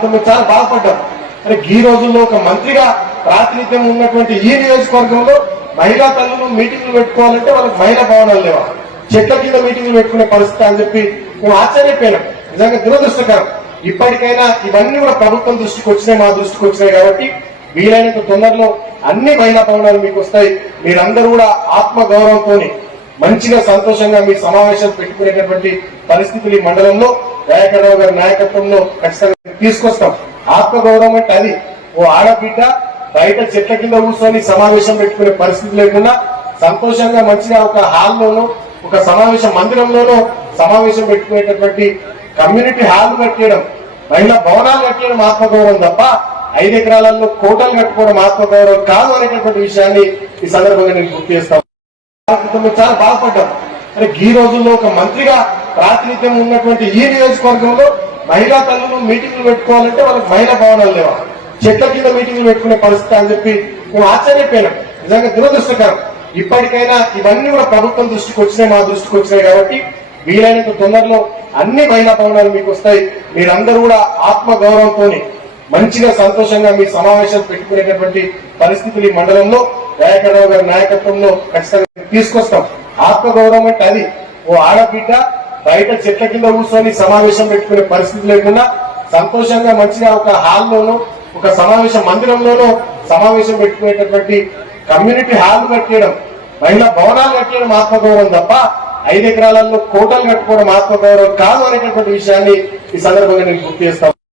క్రితం చాలా బాధపడ్డాం. అంటే ఈ రోజుల్లో ఒక మంత్రిగా ప్రాతినిధ్యం ఉన్నటువంటి ఈ నియోజకవర్గంలో మహిళా తల్లులు మీటింగ్లు పెట్టుకోవాలంటే వాళ్ళకి మహిళా భవనాలు లేవా? చెట్ల కింద మీటింగ్లు పెట్టుకునే పరిస్థితి అని చెప్పి మేము ఆశ్చర్యపోయినాం. నిజంగా దురదృష్టకరం. ఇప్పటికైనా ఇవన్నీ కూడా ప్రభుత్వం దృష్టికి వచ్చినాయి మా దృష్టికి వచ్చినాయి కాబట్టి వీలైనంత తొందరలో అన్ని మహిళా భవనాలు మీకు వస్తాయి. మీరందరూ కూడా ఆత్మ గౌరవంతో మంచిగా సంతోషంగా మీ సమావేశాలు పెట్టుకునేటటువంటి పరిస్థితులు ఈ మండలంలో దయాకర్రావు గారి నాయకత్వంలో ఖచ్చితంగా తీసుకొస్తాం. ఆత్మగౌరవం అంటే అది. ఓ ఆడబిడ్డ బయట చెట్ల కింద కూర్చొని సమావేశం పెట్టుకునే పరిస్థితి లేకుండా సంతోషంగా మంచిగా ఒక హాల్లోనూ ఒక సమావేశ మందిరంలోనూ సమావేశం పెట్టుకునేటటువంటి కమ్యూనిటీ హాల్ కట్టేయడం మహిళా భవనాలు కట్టేయడం ఆత్మగౌరవం తప్ప ఐదు ఎకరాలలో కోటలు కట్టుకోవడం ఆత్మగౌరవం కాదు అనేటటువంటి విషయాన్ని ఈ సందర్భంగా నేను గుర్తు చేస్తాను. చాలా బాధపడ్డాం. అంటే ఈ రోజుల్లో ఒక మంత్రిగా ప్రాతినిధ్యం ఉన్నటువంటి ఈ నియోజకవర్గంలో మహిళా తల్లులు మీటింగ్లు పెట్టుకోవాలంటే వాళ్ళకి మహిళా భవనాలు లేవా? చెట్ల కింద మీటింగ్లు పెట్టుకునే పరిస్థితి అని చెప్పి మేము ఆశ్చర్యపోయినాం. నిజంగా దురదృష్టకరం. ఇప్పటికైనా ఇవన్నీ కూడా ప్రభుత్వం దృష్టికి వచ్చినాయి మా దృష్టికి వచ్చినాయి కాబట్టి వీలైనంత తొందరలో అన్ని మహిళా భవనాలు మీకు వస్తాయి. మీరందరూ కూడా ఆత్మ గౌరవంతో మంచిగా సంతోషంగా మీ సమావేశాలు పెట్టుకునేటటువంటి పరిస్థితులు ఈ మండలంలో దయాకర్రావు గారి నాయకత్వంలో ఖచ్చితంగా తీసుకొస్తాం. ఆత్మ గౌరవం అంటే అది. ఓ ఆడబిడ్డ బయట చెట్ల కింద కూర్చొని సమావేశం పెట్టుకునే పరిస్థితి లేకుండా సంతోషంగా మంచిగా ఒక హాల్లోనూ ఒక సమావేశ మందిరంలోనూ సమావేశం పెట్టుకునేటటువంటి కమ్యూనిటీ హాల్ కట్టేయడం మహిళా భవనాలు కట్టేయడం ఆత్మగౌరవం తప్ప ఐదు ఎకరాలలో కోటలు కట్టుకోవడం ఆత్మగౌరవం కాదు అనేటటువంటి విషయాన్ని ఈ సందర్భంగా నేను గుర్తు చేస్తాను